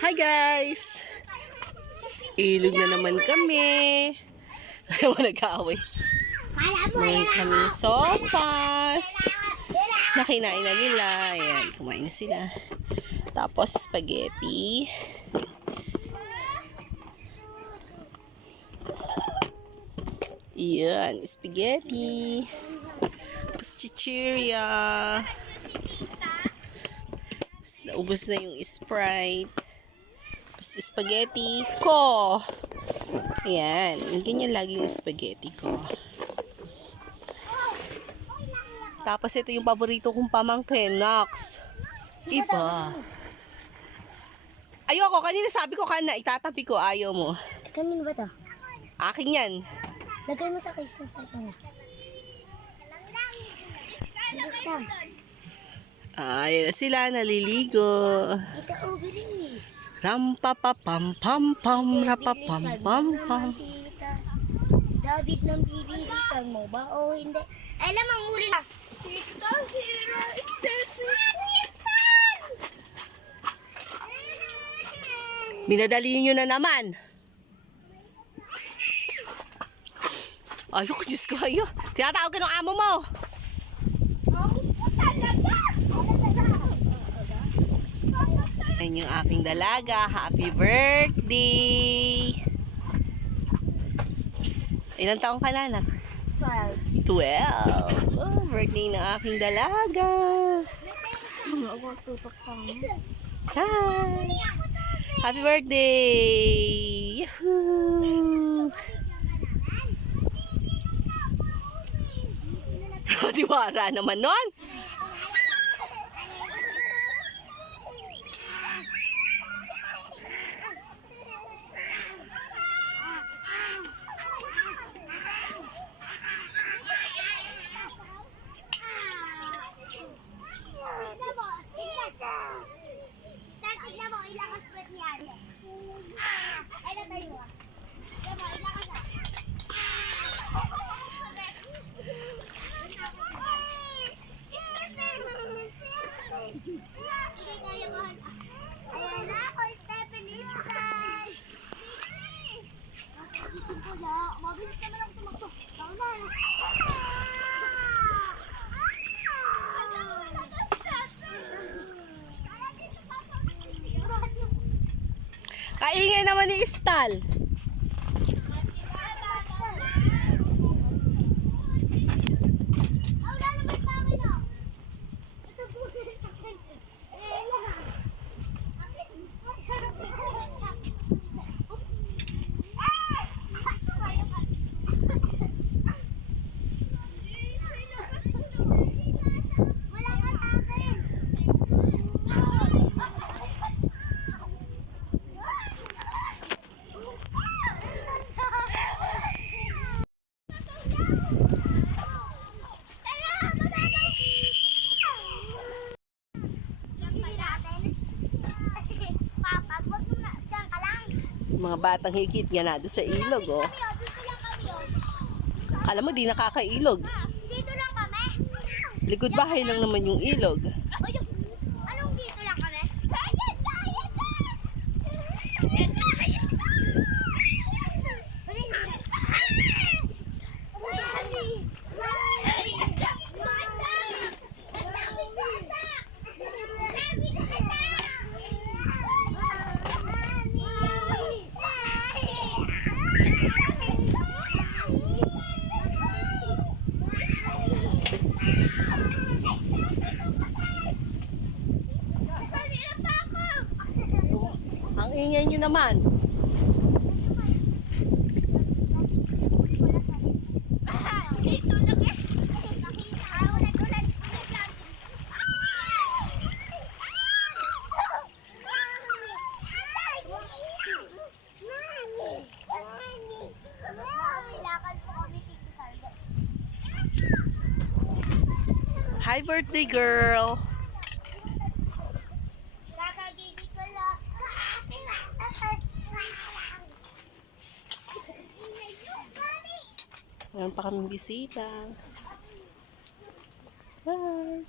Hi guys! Ilog na naman kami. Ayaw mo nag-aaway. May kami sopas. Nakinain na nila. Ayan, kumain na sila. Tapos spaghetti. Ayan, spaghetti. Tapos chichirya. Tapos naubos na yung Sprite. Tapos spaghetti ko. Ayan, ganyan lagi yung spaghetti ko. Tapos ito yung paborito kong pamangkin, Nox. Iba. Ayoko, kanina sabi ko itatabi ko, ayaw mo. Kanino ba to? Akin yan. Lagay mo sa case sa cellphone. Basta. Ayan na sila, naliligo. Ito, bilis. Rampapapam-pam-pam, rapapam-pam-pam. David ng bibilisan mo ba o hindi? Alam ang huli na. Binadali nyo na naman. Ayoko, Diyos ko, ayo. Tinatawag ka ng amo mo. Ayan yung aking dalaga. Happy birthday! Ilang taong ka na, anak? 12. Oh, birthday ng aking dalaga. Hi! Happy birthday! Yahoo! Diwara naman nun. Mabilis naman ako tumakbo. Kaingay naman ni Istal. Mga batang higit ganado sa ilog, oh. Akala mo di nakakailog. Dito lang kami. Likod bahay lang naman yung ilog. Anong dito lang kami? Ang ingay nyo naman. Hi, birthday girl. Meron pa kaming bisita. Bye.